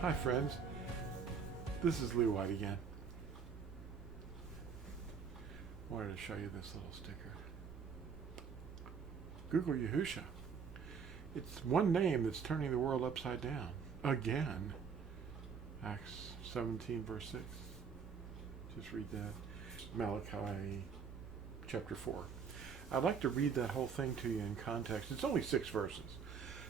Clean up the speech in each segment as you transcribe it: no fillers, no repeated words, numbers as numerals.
Hi friends, this is Lew White again. Wanted to show you this little sticker. Google Yahusha. It's one name that's turning the world upside down. Again. Acts 17 verse 6. Just read that. Malachi chapter 4. I'd like to read that whole thing to you in context. It's only 6 verses.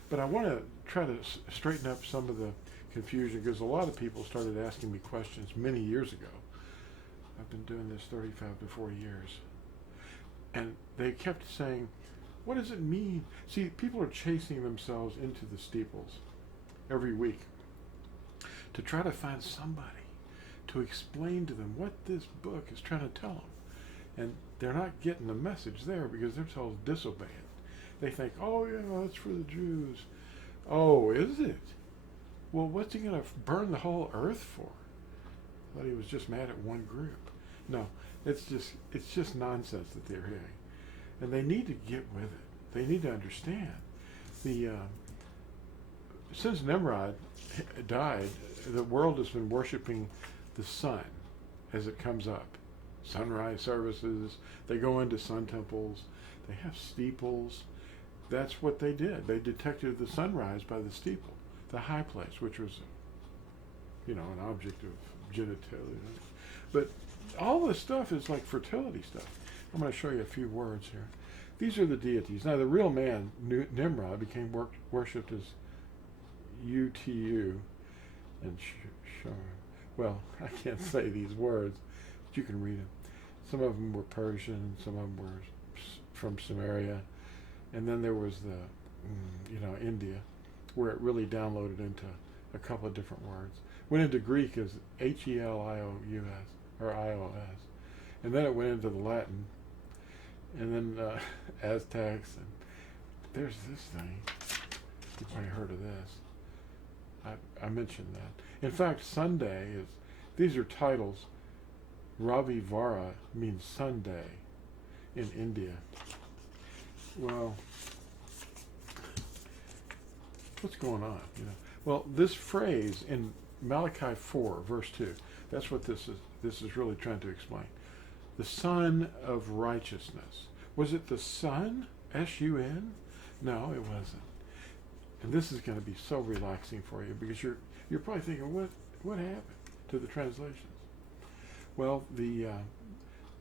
But I want to try to straighten up some of the confusion, because a lot of people started asking me questions many years ago. I've been doing this 35 to 40 years. And they kept saying, what does it mean? See, people are chasing themselves into the steeples every week to try to find somebody to explain to them what this book is trying to tell them. And they're not getting the message there because they're told to disobey it. They think, oh yeah, it's for the Jews. Oh, is it? Well, what's he going to burn the whole earth for? I thought he was just mad at one group. No, it's just nonsense that they're hearing. And they need to get with it. They need to understand. Since Nimrod died, the world has been worshiping the sun as it comes up. Sunrise services, they go into sun temples, they have steeples. That's what they did. They detected the sunrise by the steeple, the high place, which was, an object of genitalia. But all this stuff is like fertility stuff. I'm going to show you a few words here. These are the deities. Now, the real man, Nimrod, became worshipped as UTU and well, I can't say these words, but you can read them. Some of them were Persian, some of them were from Samaria. And then there was the, India, where it really downloaded into a couple of different words. Went into Greek as Helios, or Ios. And then it went into the Latin. And then Aztecs. And there's this thing. You probably heard of this. I mentioned that. In fact, Sunday these are titles. Ravi Vara means Sunday in India. Well, what's going on? Well, this phrase in Malachi 4, verse 2, that's what this is. This is really trying to explain. The Son of Righteousness. Was it the Sun? S-U-N? No, it wasn't. And this is going to be so relaxing for you, because you're probably thinking, what happened to the translations? Well, the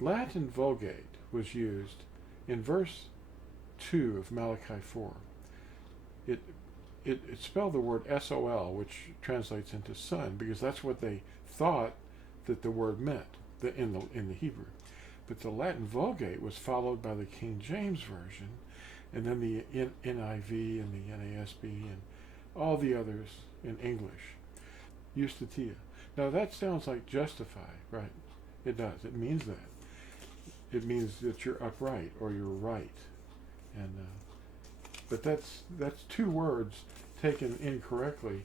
Latin Vulgate was used in verse 2 of Malachi 4. It spelled the word S-O-L, which translates into sun, because that's what they thought that the word meant in the Hebrew. But the Latin Vulgate was followed by the King James Version, and then the NIV and the NASB and all the others in English. Justitia. Now that sounds like justify, right? It does. It means that. It means that you're upright or you're right. And but that's 2 words taken incorrectly.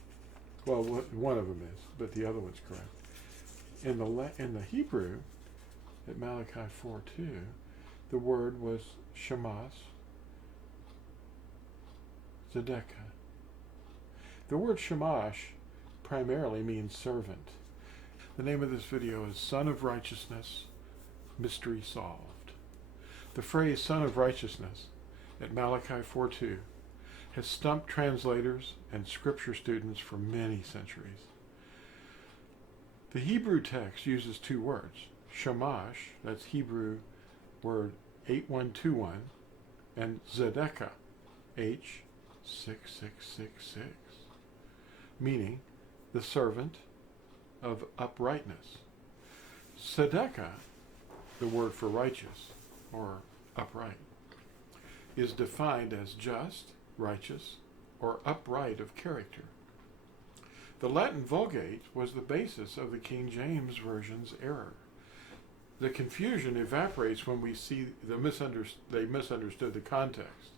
Well, one of them is, but the other one's correct. In the Hebrew, at Malachi 4:2, the word was Shamash, Zadok. The word Shamash primarily means servant. The name of this video is Son of Righteousness, Mystery Solved. The phrase Son of Righteousness at Malachi 4:2 has stumped translators and scripture students for many centuries. The Hebrew text uses 2 words. Shamash, that's Hebrew word 8121, and Zedekah, H6666, meaning the servant of uprightness. Tzedekah, the word for righteous or upright, is defined as just, righteous, or upright of character. The Latin Vulgate was the basis of the King James Version's error. The confusion evaporates when we see they misunderstood the context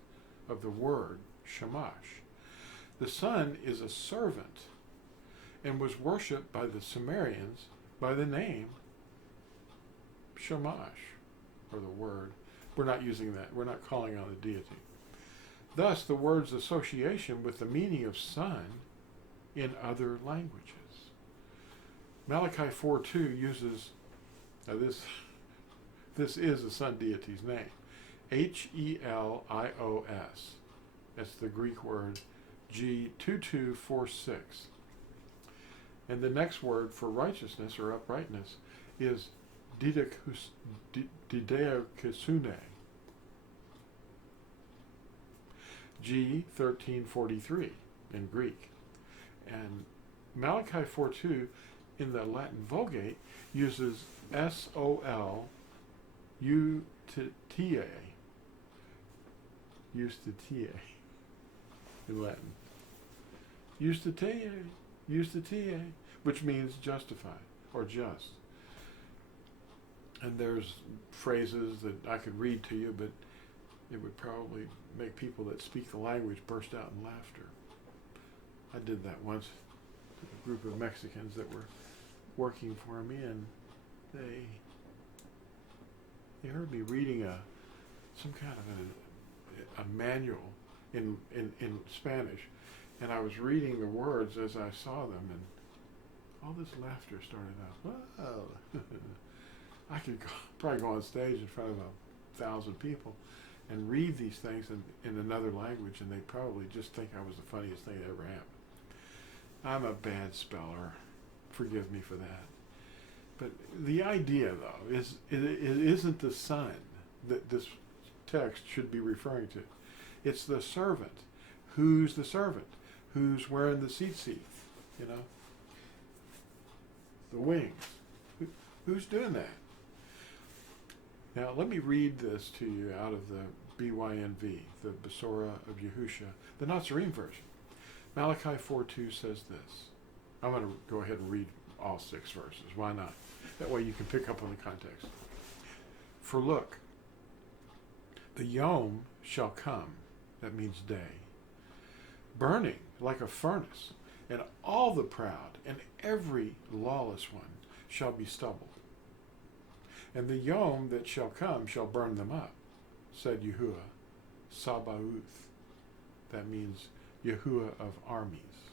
of the word Shamash. The Son is a servant and was worshipped by the Sumerians by the name Shamash, or the word. We're not using that. We're not calling on a deity. Thus, the word's association with the meaning of son in other languages. Malachi 4:2 uses, now this is a sun deity's name, Helios. That's the Greek word G2246. And the next word for righteousness or uprightness is didakusune, G1343 in Greek. And Malachi 4:2 in the Latin Vulgate uses SOL Eustatia in Latin. Eustatia, which means justified or just. And there's phrases that I could read to you, but it would probably make people that speak the language burst out in laughter. I did that once to a group of Mexicans that were working for me, and they heard me reading some kind of a manual in Spanish, and I was reading the words as I saw them, and all this laughter started out. Wow. I could probably go on stage in front of 1,000 people and read these things in another language, and they'd probably just think I was the funniest thing that ever happened. I'm a bad speller. Forgive me for that. But the idea, though, is it isn't the son that this text should be referring to. It's the servant. Who's the servant? Who's wearing the tzitzit? You know? The wings. Who's doing that? Now, let me read this to you out of the BYNV, the Besorah of Yahusha, the Natsarim version. Malachi 4:2 says this. I'm going to go ahead and read all 6 verses. Why not? That way you can pick up on the context. For look, the Yom shall come, that means day, burning like a furnace, and all the proud and every lawless one shall be stubble. And the Yom that shall come shall burn them up, said Yahuwah, Sabaoth. That means Yahuwah of armies,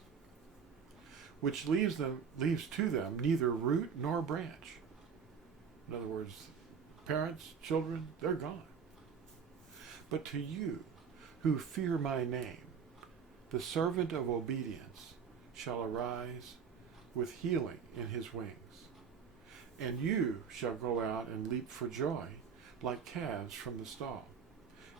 which leaves to them neither root nor branch. In other words, parents, children, they're gone. But to you who fear my name, the servant of obedience shall arise with healing in his wings. And you shall go out and leap for joy like calves from the stall.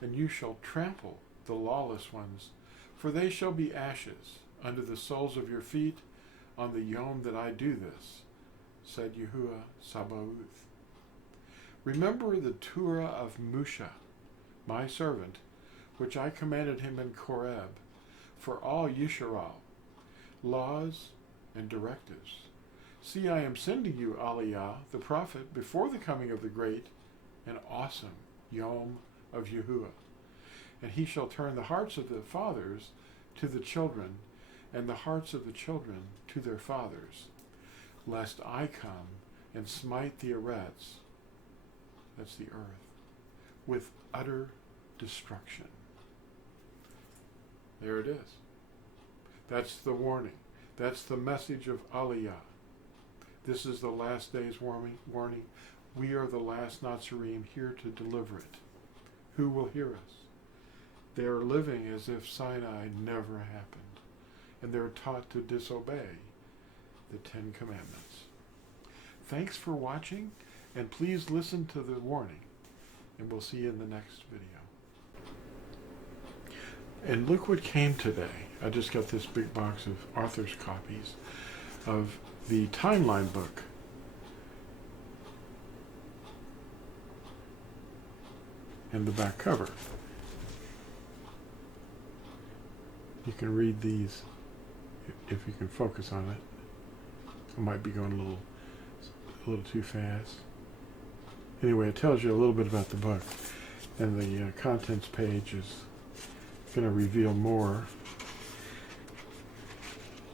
And you shall trample the lawless ones, for they shall be ashes under the soles of your feet on the Yom that I do this, said Yahuwah Sabaoth. Remember the Torah of Musha, my servant, which I commanded him in Koreb, for all Yisrael, laws and directives. See, I am sending you Aliyah, the prophet, before the coming of the great and awesome Yom of Yahuwah. And he shall turn the hearts of the fathers to the children, and the hearts of the children to their fathers, lest I come and smite the Eretz, that's the earth, with utter destruction. There it is. That's the warning. That's the message of Aliyah. This is the last day's warning. We are the last Natsarim here to deliver it. Who will hear us? They are living as if Sinai never happened, and they're taught to disobey the 10 Commandments. Thanks for watching, and please listen to the warning, and we'll see you in the next video. And look what came today. I just got this big box of author's copies of the Timeline book. And the back cover. You can read these if you can focus on it. I might be going a little too fast. Anyway, it tells you a little bit about the book, and the contents page is going to reveal more.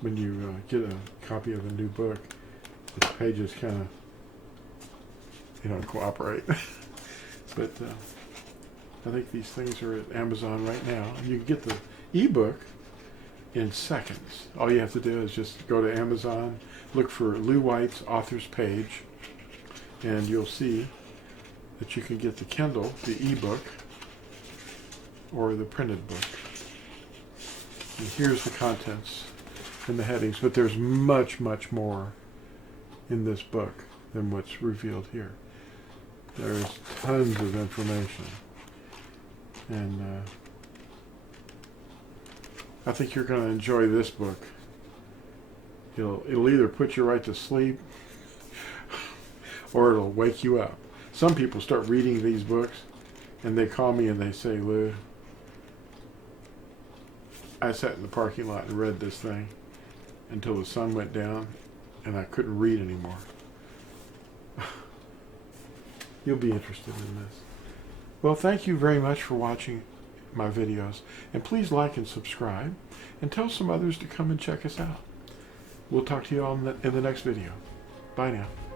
When you get a copy of a new book, the pages kind of, they don't cooperate. But I think these things are at Amazon right now. You can get the ebook in seconds. All you have to do is just go to Amazon, look for Lew White's author's page, and you'll see that you can get the Kindle, the ebook, or the printed book. And here's the contents and the headings, but there's much, much more in this book than what's revealed here. There's tons of information. And I think you're going to enjoy this book. It'll either put you right to sleep or it'll wake you up. Some people start reading these books and they call me and they say, Lew, I sat in the parking lot and read this thing until the sun went down and I couldn't read anymore. You'll be interested in this. Well, thank you very much for watching my videos, and please like and subscribe and tell some others to come and check us out. We'll talk to you all in the next video. Bye now.